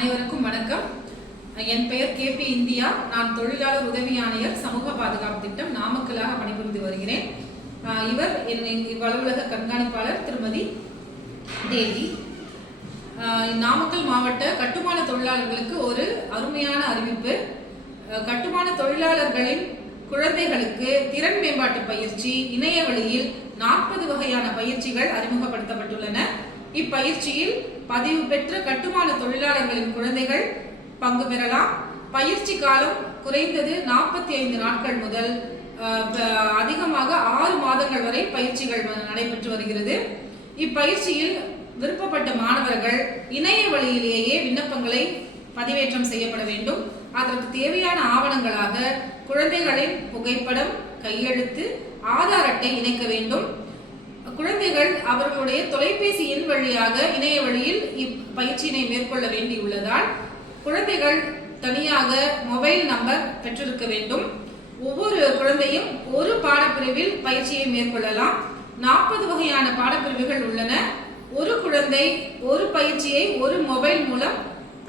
அனைவருக்கும் வணக்கம். என் பெயர் கேபி இந்தியா. நான் தொழிலாளர் உதவி ஆணையர் சமூக பாதுகாப்பு திட்டம் நாமக்கலாக பணிபுரிந்து வருகிறேன். இவர் இவ்வலுவலக கண்காணிப்பாளர் திருமதி தேவி. நாமக்கல் மாவட்ட கட்டுமான தொழிலாளர்களுக்கு ஒரு அருமையான அறிவிப்பு. கட்டுமான தொழிலாளர்களின் குழந்தைகளுக்கு திறன் மேம்பாட்டு பயிற்சி இணைய வழியில் 40 வகையான பயிற்சிகள் அறிமுகப்படுத்தப்பட்டுள்ளன. இப்பயிற்சியில் பதிவு பெற்ற கட்டுமான தொழிலாளர்களின் குழந்தைகள் பங்கு பெறலாம். பயிற்சி காலம் குறைந்தது 45 நாட்கள் முதல் அதிகமாக 6 மாதங்கள் வரை பயிற்சிகள் நடைபெற்று வருகிறது. இப்பயிற்சியில் விருப்பப்பட்ட மாணவர்கள் இணைய வழியிலேயே விண்ணப்பங்களை பதிவேற்றம் செய்யப்பட வேண்டும். அதற்கு தேவையான ஆவணங்களாக குழந்தைகளின் புகைப்படம், கையெழுத்து, ஆதார் அட்டை இணைக்க வேண்டும். குழந்தைகள் அவர்களுடைய தொலைபேசி எண் வழியாக இணைய வழியில் இப்பயிற்சியினை மேற்கொள்ள வேண்டியுள்ளதால் குழந்தைகள் தனியாக மொபைல் நம்பர் பெற்றிருக்க வேண்டும். ஒவ்வொரு குழந்தையும் ஒரு பாடப்பிரிவில் பயிற்சியை மேற்கொள்ளலாம். 40 வகையான பாடப்பிரிவுகள் உள்ளன. ஒரு குழந்தை ஒரு பயிற்சியை ஒரு மொபைல் மூலம்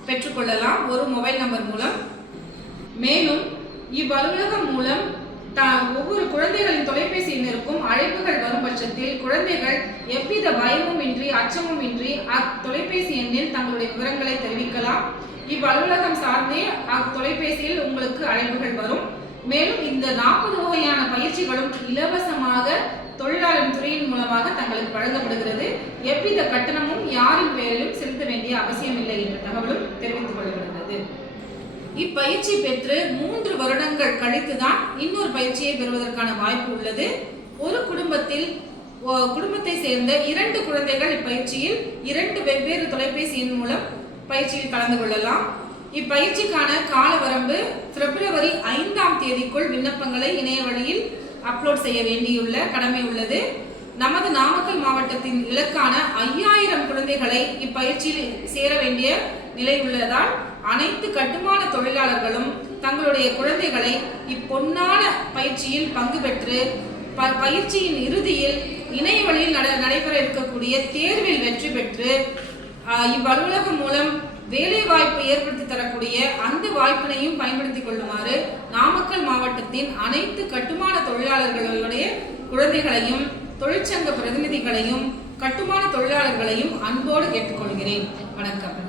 பெற்றுக்கொள்ளலாம், ஒரு மொபைல் நம்பர் மூலம். மேலும் இவ்வலுவலகம் மூலம் ஒவ்வொரு குழந்தைகளின் தொலைபேசி எண்ணிற்கும் அழைப்புகள் வரும் பட்சத்தில் குழந்தைகள் எவ்வித பயமும் இன்றி அச்சமும் இன்றி அத்தொலைபேசி எண்ணில் தங்களுடைய விவரங்களை தெரிவிக்கலாம். இவ்வலுவலகம் சார்ந்தே அத்தொலைபேசியில் உங்களுக்கு அழைப்புகள் வரும். மேலும் இந்த 40 வகையான பயிற்சிகளும் இலவசமாக தொழிலாளர் துறையின் மூலமாக தங்களுக்கு வழங்கப்படுகிறது. எவ்வித கட்டணமும் யாரின் பெயரிலும் செலுத்த வேண்டிய அவசியம் இல்லை என்ற தகவலும் தெரிவித்துக் கொள்ளப்படுகிறது. இப்பயிற்சி பெற்று 3 வருடங்கள் கழித்துதான் இன்னொரு பயிற்சியை பெறுவதற்கான வாய்ப்பு உள்ளது. ஒரு குடும்பத்தை சேர்ந்த 2 குழந்தைகள் இப்பயிற்சியில் 2 வெவ்வேறு தொலைபேசி எண் மூலம் பயிற்சியில் கலந்து கொள்ளலாம். இப்பயிற்சிக்கான கால வரம்பு பிப்ரவரி 5ஆம் தேதிக்குள் விண்ணப்பங்களை இணைய வழியில் அப்லோட் செய்ய வேண்டியுள்ள கடமை உள்ளது. நமது நாமக்கல் மாவட்டத்தின் இலக்கான 5000 குழந்தைகளை இப்பயிற்சியில் சேர வேண்டிய நிலை உள்ளதால் அனைத்து கட்டுமான தொழிலாளர்களும் தங்களுடைய குழந்தைகளை இப்பொன்னான பயிற்சியில் பங்கு பெற்று பயிற்சியின் இறுதியில் இணைய வழியில் நடைபெற இருக்கக்கூடிய தேர்வில் வெற்றி பெற்று இவ்வலுவலகம் மூலம் வேலை வாய்ப்பு ஏற்படுத்தி தரக்கூடிய அந்த வாய்ப்பினையும் பயன்படுத்திக் கொள்ளுமாறு நாமக்கல் மாவட்டத்தின் அனைத்து கட்டுமான தொழிலாளர்களுடைய குழந்தைகளையும் தொழிற்சங்க பிரதிநிதிகளையும் கட்டுமான தொழிலாளர்களையும் அன்போடு கேட்டுக்கொள்கிறேன். வணக்கம்.